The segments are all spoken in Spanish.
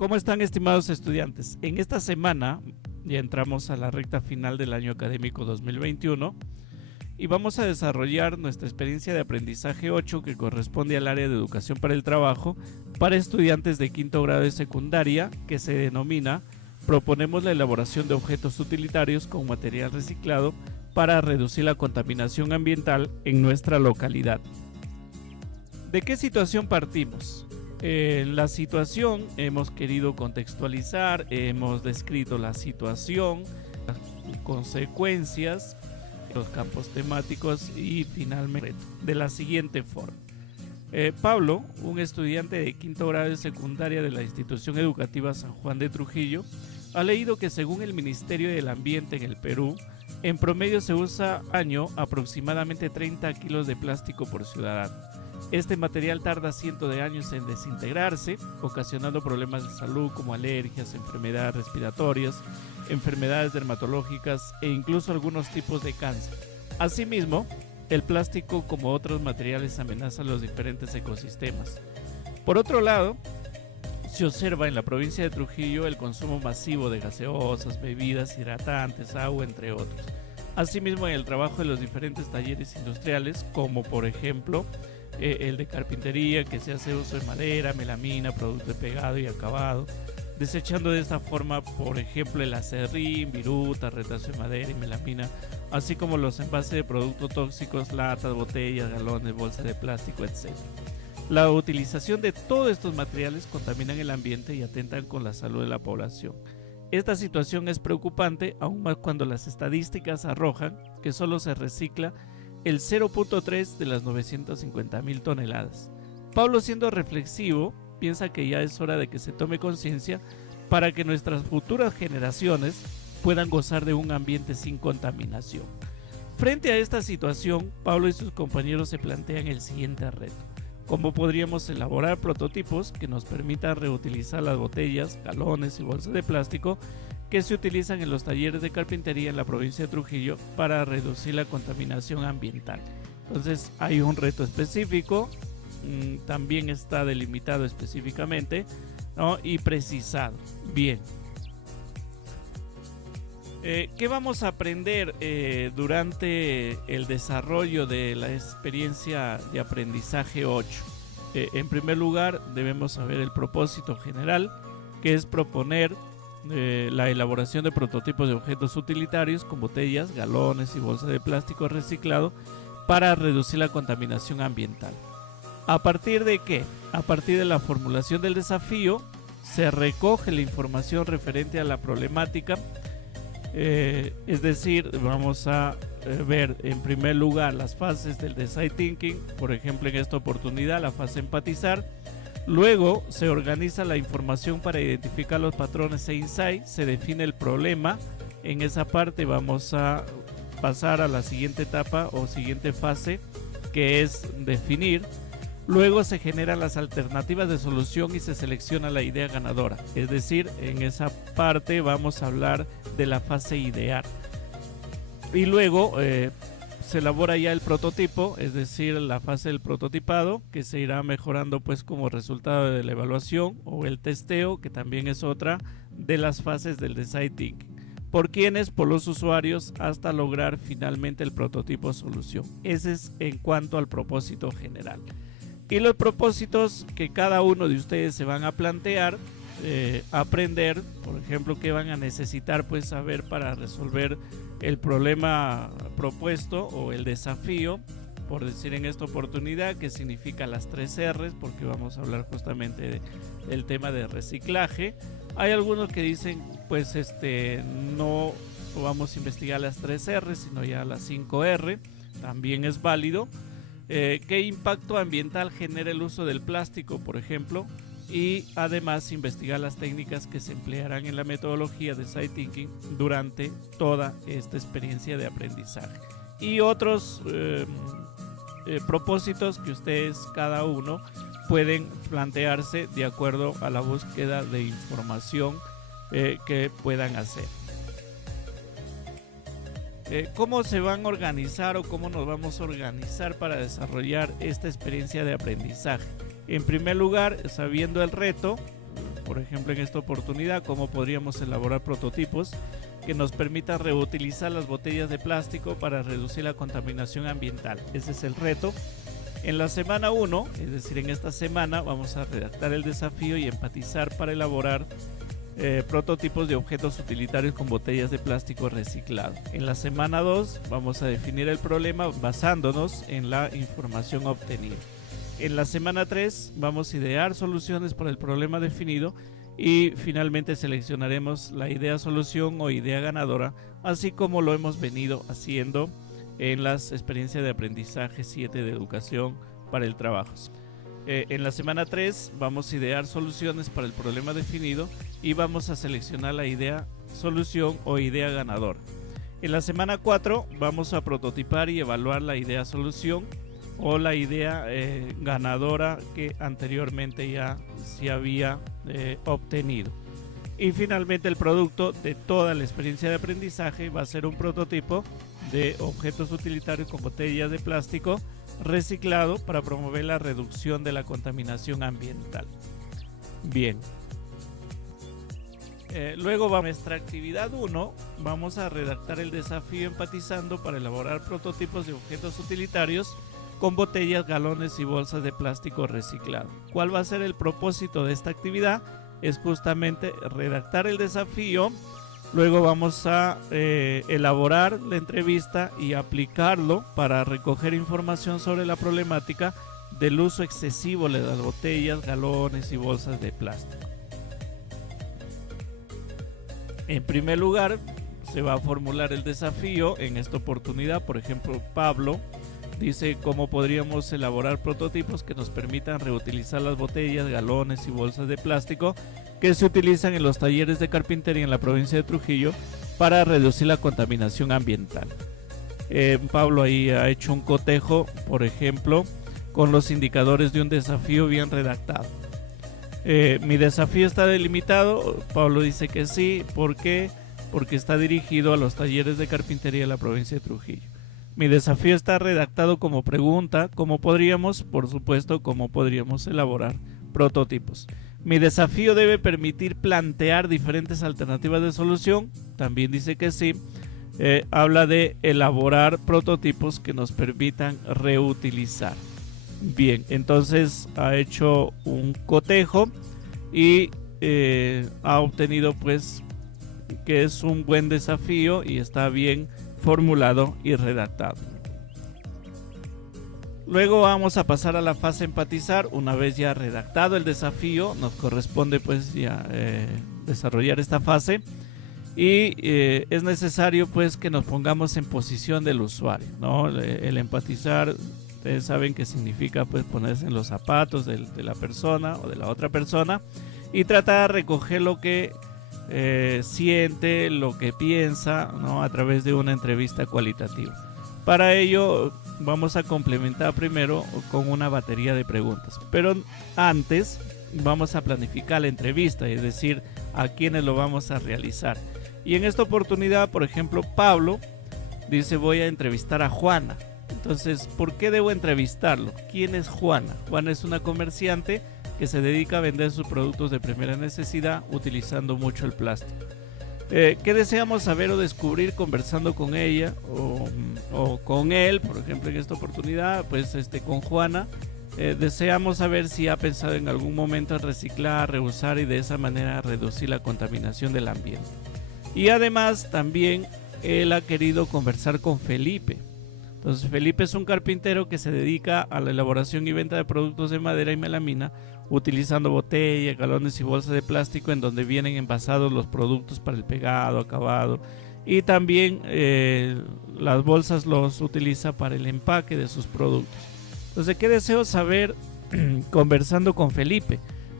¿Cómo están, estimados estudiantes? En esta semana ya entramos a la recta final del año académico 2021 y vamos a desarrollar nuestra experiencia de aprendizaje 8 que corresponde al área de educación para el trabajo para estudiantes de quinto grado de secundaria, que se denomina Proponemos la elaboración de objetos utilitarios con material reciclado para reducir la contaminación ambiental en nuestra localidad. ¿De qué situación partimos? La situación hemos querido contextualizar, hemos descrito la situación, las consecuencias, los campos temáticos y finalmente de la siguiente forma. Pablo, un estudiante de quinto grado de secundaria de la institución educativa San Juan de Trujillo, ha leído que según el Ministerio del Ambiente en el Perú, en promedio se usa año aproximadamente 30 kilos de plástico por ciudadano. Este material tarda cientos de años en desintegrarse, ocasionando problemas de salud como alergias, enfermedades respiratorias, enfermedades dermatológicas e incluso algunos tipos de cáncer. Asimismo, el plástico, como otros materiales, amenaza los diferentes ecosistemas. Por otro lado, se observa en la provincia de Trujillo el consumo masivo de gaseosas, bebidas hidratantes, agua, entre otros. Asimismo, en el trabajo de los diferentes talleres industriales, como por ejemplo el de carpintería, que se hace uso de madera, melamina, producto de pegado y acabado, desechando de esta forma, por ejemplo, el acerrín, viruta, retazo de madera y melamina, así como los envases de productos tóxicos, latas, botellas, galones, bolsas de plástico, etc. La utilización de todos estos materiales contaminan el ambiente y atentan con la salud de la población. Esta situación es preocupante, aún más cuando las estadísticas arrojan que solo se recicla el 0.3 de las 950.000 toneladas. Pablo, siendo reflexivo, piensa que ya es hora de que se tome conciencia para que nuestras futuras generaciones puedan gozar de un ambiente sin contaminación. Frente a esta situación, Pablo y sus compañeros se plantean el siguiente reto: ¿cómo podríamos elaborar prototipos que nos permitan reutilizar las botellas, galones y bolsas de plástico que se utilizan en los talleres de carpintería en la provincia de Trujillo para reducir la contaminación ambiental? Entonces hay un reto específico, también está delimitado específicamente, ¿no? Y precisado. Bien. ¿Qué vamos a aprender durante el desarrollo de la experiencia de aprendizaje 8? En primer lugar, debemos saber el propósito general, que es proponer la elaboración de prototipos de objetos utilitarios con botellas, galones y bolsas de plástico reciclado para reducir la contaminación ambiental. ¿A partir de qué? A partir de la formulación del desafío, se recoge la información referente a la problemática. Es decir, vamos a ver en primer lugar las fases del design thinking, por ejemplo en esta oportunidad la fase empatizar. Luego se organiza la información para identificar los patrones e insights, se define el problema. En esa parte vamos a pasar a la siguiente etapa o siguiente fase, que es definir. Luego se generan las alternativas de solución y se selecciona la idea ganadora. Es decir, en esa parte vamos a hablar de la fase idear. Y luego se elabora ya el prototipo, es decir, la fase del prototipado, que se irá mejorando pues como resultado de la evaluación, o el testeo, que también es otra de las fases del design thinking. ¿Por quiénes? Por los usuarios, hasta lograr finalmente el prototipo solución. Ese es en cuanto al propósito general. Y los propósitos que cada uno de ustedes se van a plantear, aprender, por ejemplo, qué van a necesitar pues saber para resolver el problema propuesto o el desafío, por decir en esta oportunidad, que significa las 3 R's, porque vamos a hablar justamente del tema de reciclaje. Hay algunos que dicen pues no vamos a investigar las 3 R's, sino ya las 5 R, también es válido. ¿Qué impacto ambiental genera el uso del plástico, por ejemplo? Y además investigar las técnicas que se emplearán en la metodología de Design Thinking durante toda esta experiencia de aprendizaje. Y otros propósitos que ustedes cada uno pueden plantearse de acuerdo a la búsqueda de información que puedan hacer. ¿Cómo se van a organizar o cómo nos vamos a organizar para desarrollar esta experiencia de aprendizaje? En primer lugar, sabiendo el reto, por ejemplo en esta oportunidad, cómo podríamos elaborar prototipos que nos permitan reutilizar las botellas de plástico para reducir la contaminación ambiental. Ese es el reto. En la semana 1, es decir, en esta semana, vamos a redactar el desafío y empatizar para elaborar prototipos de objetos utilitarios con botellas de plástico reciclado. En la semana 2 vamos a definir el problema basándonos en la información obtenida. En la semana 3 vamos a idear soluciones para el problema definido y finalmente seleccionaremos la idea solución o idea ganadora, así como lo hemos venido haciendo en las experiencias de aprendizaje 7 de educación para el trabajo. En la semana 3 vamos a idear soluciones para el problema definido y vamos a seleccionar la idea solución o idea ganadora. En la semana 4 vamos a prototipar y evaluar la idea solución o la idea ganadora que anteriormente ya se había obtenido. Y finalmente el producto de toda la experiencia de aprendizaje va a ser un prototipo de objetos utilitarios con botellas de plástico reciclado para promover la reducción de la contaminación ambiental. Bien. Luego va nuestra actividad 1, vamos a redactar el desafío empatizando para elaborar prototipos de objetos utilitarios con botellas, galones y bolsas de plástico reciclado. ¿Cuál va a ser el propósito de esta actividad? Es justamente redactar el desafío. Luego vamos a elaborar la entrevista y aplicarlo para recoger información sobre la problemática del uso excesivo de las botellas, galones y bolsas de plástico. En primer lugar, se va a formular el desafío. En esta oportunidad, por ejemplo, Pablo dice cómo podríamos elaborar prototipos que nos permitan reutilizar las botellas, galones y bolsas de plástico que se utilizan en los talleres de carpintería en la provincia de Trujillo para reducir la contaminación ambiental. Pablo ahí ha hecho un cotejo, por ejemplo, con los indicadores de un desafío bien redactado. Mi desafío está delimitado. Pablo dice que sí. ¿Por qué? Porque está dirigido a los talleres de carpintería de la provincia de Trujillo. Mi desafío está redactado como pregunta, ¿cómo podríamos? Por supuesto, ¿cómo podríamos elaborar prototipos? Mi desafío debe permitir plantear diferentes alternativas de solución. También dice que sí. Habla de elaborar prototipos que nos permitan reutilizar. Bien, entonces ha hecho un cotejo y ha obtenido pues que es un buen desafío y está bien formulado y redactado. Luego vamos a pasar a la fase empatizar. Una vez ya redactado el desafío, nos corresponde pues ya desarrollar esta fase y es necesario pues que nos pongamos en posición del usuario, ¿no? El empatizar, ustedes saben que significa pues ponerse en los zapatos de la persona o de la otra persona y tratar de recoger lo que siente, lo que piensa, ¿no? A través de una entrevista cualitativa. Para ello vamos a complementar primero con una batería de preguntas, pero antes vamos a planificar la entrevista, es decir, a quiénes lo vamos a realizar. Y en esta oportunidad, por ejemplo, Pablo dice: voy a entrevistar a Juana. Entonces, ¿por qué debo entrevistarlo? ¿Quién es Juana? Juana es una comerciante que se dedica a vender sus productos de primera necesidad utilizando mucho el plástico. ¿Qué deseamos saber o descubrir conversando con ella o con él? Por ejemplo, en esta oportunidad, pues con Juana, deseamos saber si ha pensado en algún momento en reciclar, reusar y de esa manera reducir la contaminación del ambiente. Y además también él ha querido conversar con Felipe. Entonces Felipe es un carpintero que se dedica a la elaboración y venta de productos de madera y melamina utilizando botellas, galones y bolsas de plástico en donde vienen envasados los productos para el pegado, acabado, y también las bolsas los utiliza para el empaque de sus productos. Entonces, ¿qué deseo saber conversando con Felipe?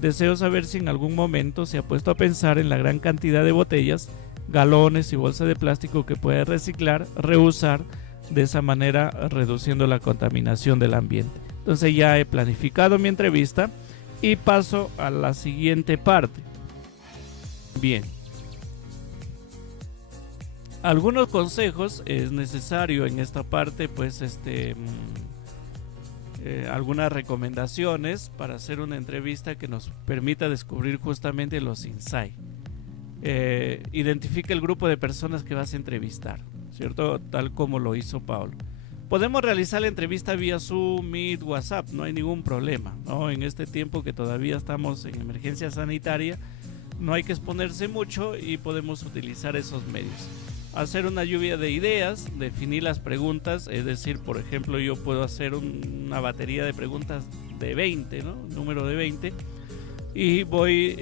Deseo saber si en algún momento se ha puesto a pensar en la gran cantidad de botellas, galones y bolsas de plástico que puede reciclar, reusar, de esa manera reduciendo la contaminación del ambiente. Entonces ya he planificado mi entrevista y paso a la siguiente parte. Bien. Algunos consejos es necesario en esta parte pues algunas recomendaciones para hacer una entrevista que nos permita descubrir justamente los insights. Identifica el grupo de personas que vas a entrevistar, ¿cierto? Tal como lo hizo Pablo. Podemos realizar la entrevista vía Zoom, Meet, WhatsApp, no hay ningún problema, ¿no? En este tiempo que todavía estamos en emergencia sanitaria, no hay que exponerse mucho y podemos utilizar esos medios. Hacer una lluvia de ideas, definir las preguntas, es decir, por ejemplo, yo puedo hacer una batería de preguntas de 20, ¿no? Un número de 20, y voy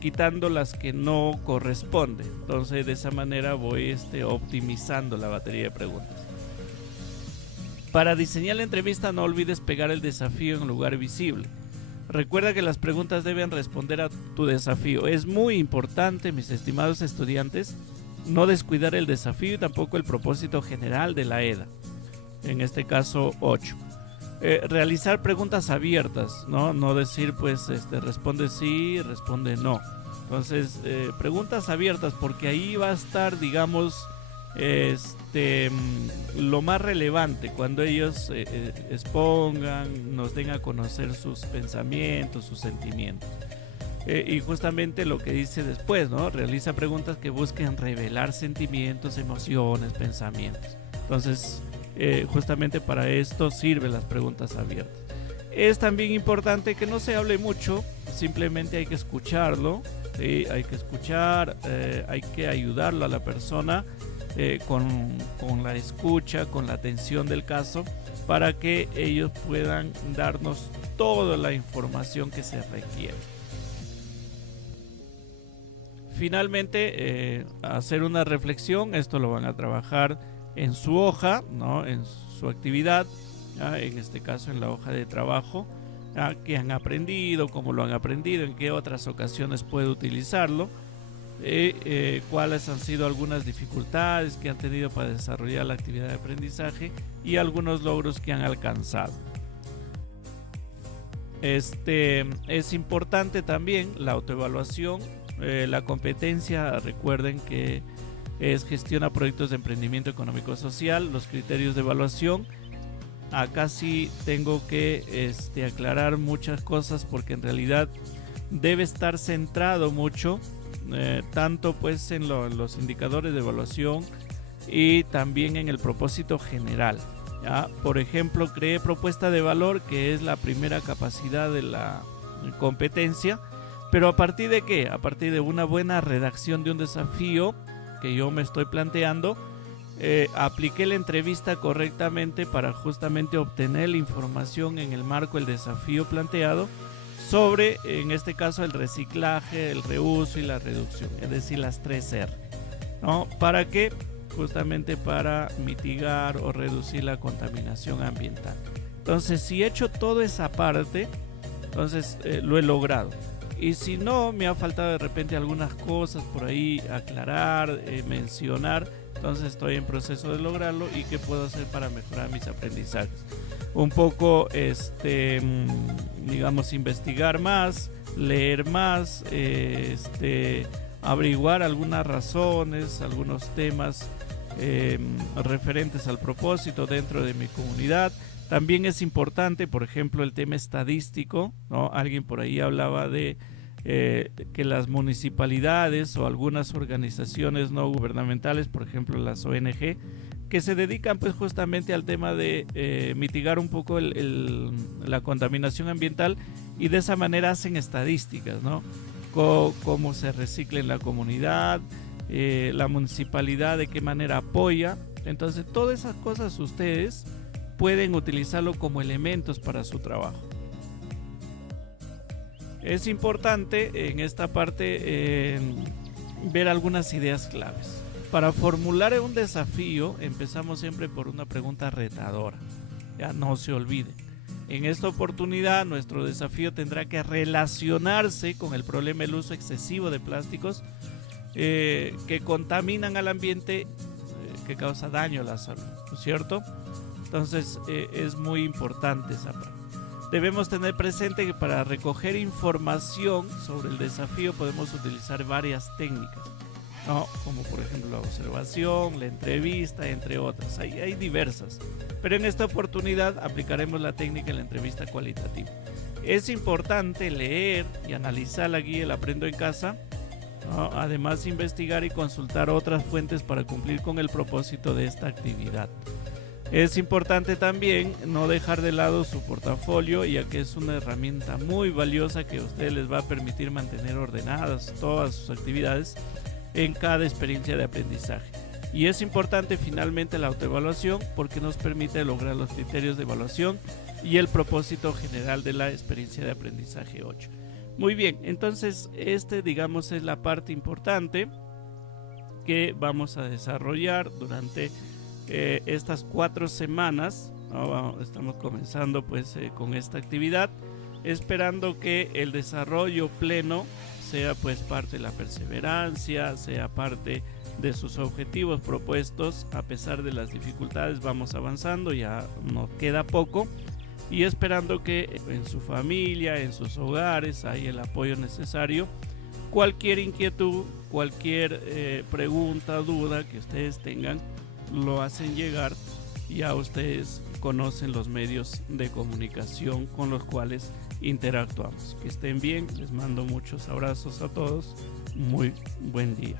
quitando las que no corresponden. Entonces, de esa manera voy optimizando la batería de preguntas. Para diseñar la entrevista, no olvides pegar el desafío en un lugar visible. Recuerda que las preguntas deben responder a tu desafío. Es muy importante, mis estimados estudiantes, no descuidar el desafío y tampoco el propósito general de la EDA. En este caso, 8. Realizar preguntas abiertas, no decir pues responde sí, responde no. Entonces, preguntas abiertas, porque ahí va a estar, digamos, lo más relevante cuando ellos expongan, nos den a conocer sus pensamientos, sus sentimientos. Y justamente lo que dice después, ¿no? Realiza preguntas que busquen revelar sentimientos, emociones, pensamientos. Entonces, justamente para esto sirven las preguntas abiertas. Es también importante que no se hable mucho, simplemente hay que escucharlo, ¿sí? Hay que escuchar, hay que ayudarlo a la persona con la escucha, con la atención del caso, para que ellos puedan darnos toda la información que se requiere. Finalmente, hacer una reflexión. Esto lo van a trabajar en su hoja, ¿no? En su actividad, en este caso en la hoja de trabajo, qué han aprendido, cómo lo han aprendido, en qué otras ocasiones puede utilizarlo, cuáles han sido algunas dificultades que han tenido para desarrollar la actividad de aprendizaje y algunos logros que han alcanzado. Es importante también la autoevaluación. La competencia, recuerden que gestiona proyectos de emprendimiento económico social. Los criterios de evaluación, acá sí tengo que aclarar muchas cosas, porque en realidad debe estar centrado mucho tanto pues en los indicadores de evaluación y también en el propósito general, ¿ya? Por ejemplo, cree propuesta de valor, que es la primera capacidad de la competencia. Pero ¿a partir de qué? A partir de una buena redacción de un desafío que yo me estoy planteando, apliqué la entrevista correctamente para justamente obtener la información en el marco del desafío planteado sobre, en este caso, el reciclaje, el reuso y la reducción, es decir, las 3R, ¿no? ¿Para qué? Justamente para mitigar o reducir la contaminación ambiental. Entonces, si he hecho toda esa parte, entonces lo he logrado. Y si no, me ha faltado de repente algunas cosas por ahí aclarar, mencionar, entonces estoy en proceso de lograrlo. ¿Y qué puedo hacer para mejorar mis aprendizajes? Un poco, digamos, investigar más, leer más, averiguar algunas razones, algunos temas referentes al propósito dentro de mi comunidad. También es importante, por ejemplo, el tema estadístico, ¿no? Alguien por ahí hablaba de que las municipalidades o algunas organizaciones no gubernamentales, por ejemplo las ONG, que se dedican pues justamente al tema de mitigar un poco la contaminación ambiental, y de esa manera hacen estadísticas, ¿no? Cómo se recicla en la comunidad, la municipalidad de qué manera apoya. Entonces, todas esas cosas ustedes pueden utilizarlo como elementos para su trabajo. Es importante en esta parte ver algunas ideas claves. Para formular un desafío, empezamos siempre por una pregunta retadora. Ya no se olviden. En esta oportunidad, nuestro desafío tendrá que relacionarse con el problema del uso excesivo de plásticos que contaminan al ambiente, que causa daño a la salud, ¿no es cierto? Entonces es muy importante esa parte. Debemos tener presente que para recoger información sobre el desafío podemos utilizar varias técnicas. ¿no? Como por ejemplo la observación, la entrevista, entre otras. Hay diversas. Pero en esta oportunidad aplicaremos la técnica de la entrevista cualitativa. Es importante leer y analizar la guía El Aprendo en Casa, ¿no? Además, investigar y consultar otras fuentes para cumplir con el propósito de esta actividad. Es importante también no dejar de lado su portafolio, ya que es una herramienta muy valiosa que a ustedes les va a permitir mantener ordenadas todas sus actividades en cada experiencia de aprendizaje. Y es importante finalmente la autoevaluación, porque nos permite lograr los criterios de evaluación y el propósito general de la experiencia de aprendizaje 8. Muy bien, entonces digamos es la parte importante que vamos a desarrollar durante estas 4 semanas, ¿no? Estamos comenzando pues con esta actividad, esperando que el desarrollo pleno sea pues parte de la perseverancia, sea parte de sus objetivos propuestos. A pesar de las dificultades vamos avanzando, ya nos queda poco, y esperando que en su familia, en sus hogares, hay el apoyo necesario. Cualquier inquietud, cualquier pregunta, duda que ustedes tengan, lo hacen llegar. Ya ustedes conocen los medios de comunicación con los cuales interactuamos. Que estén bien, les mando muchos abrazos a todos, muy buen día.